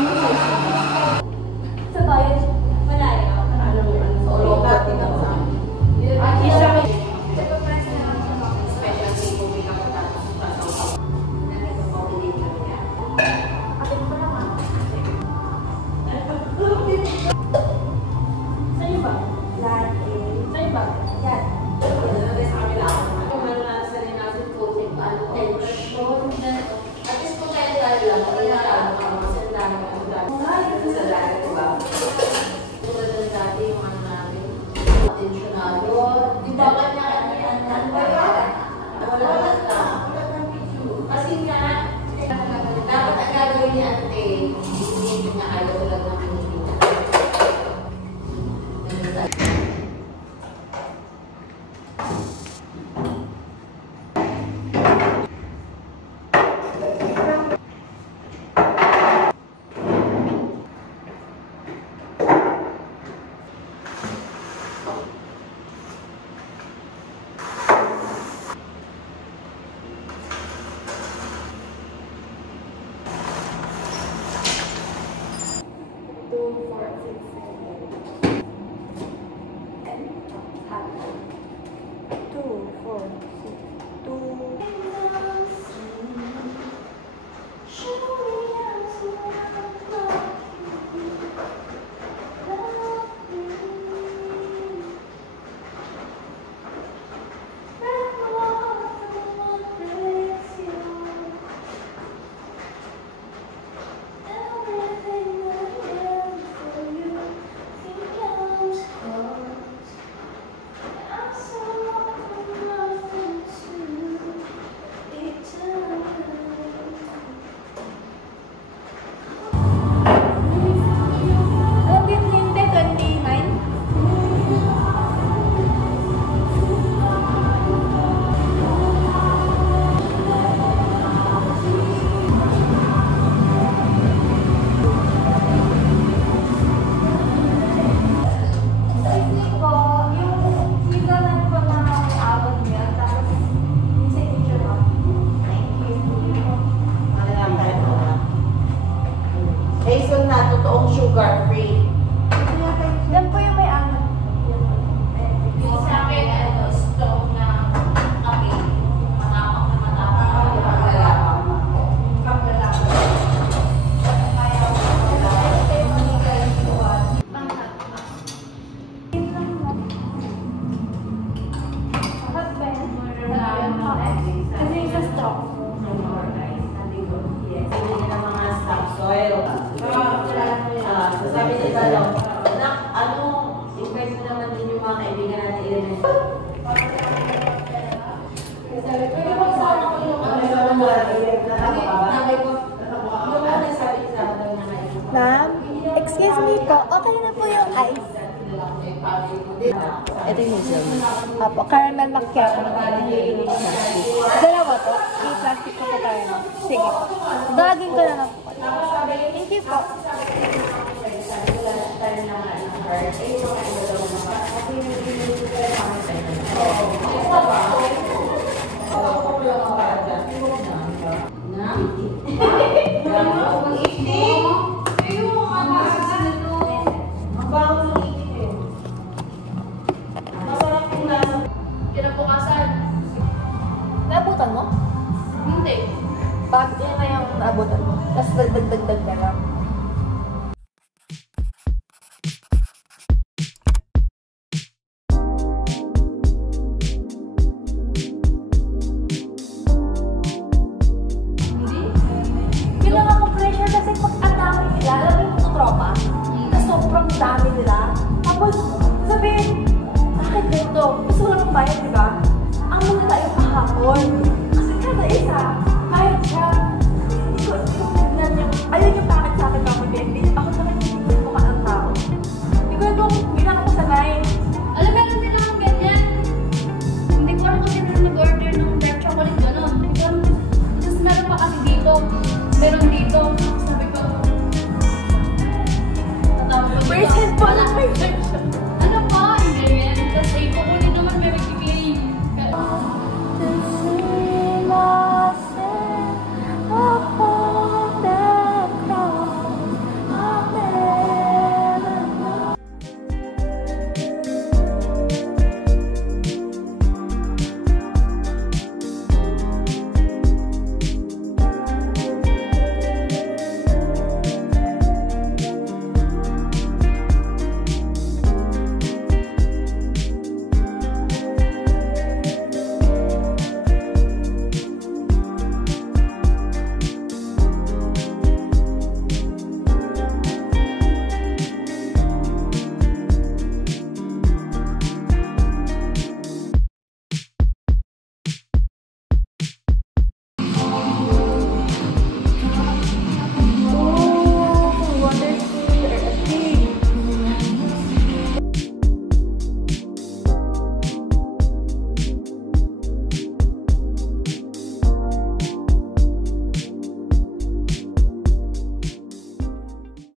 Sa bayan, malayo. Ano mo, solo natin ang sa akin. Special movie ka pa tapos pasok. Atin ko naman. Sa'yo ba? Lagi. Sa'yo ba? Yan. Kasi nga, dapat ang gagawin ni ate, hindi na ayaw talaga ng sugar-free. Yan po yung may angat. Yung sa akin, stove na kape. Matapang na matapang. Kasi sa stock. Sabi ni Talo, ano, invite mo naman din yung mga kaibigan natin i-review. Sabi ko, yung magsama ko yung nanay ko, yung mga sabi ko sa akin ng nanay ko. Ma'am, excuse me po, okay na po yung ice. Ito yung museum. Apo, caramel macchiato. Dalawa po. I-plastic po po caramel. Sige po. Daging ko na lang po. Thank you po. Kinabukasan. Naabutan mo? Hindi. Bakit yun na yung naabutan mo? Tapos dagdag na lang.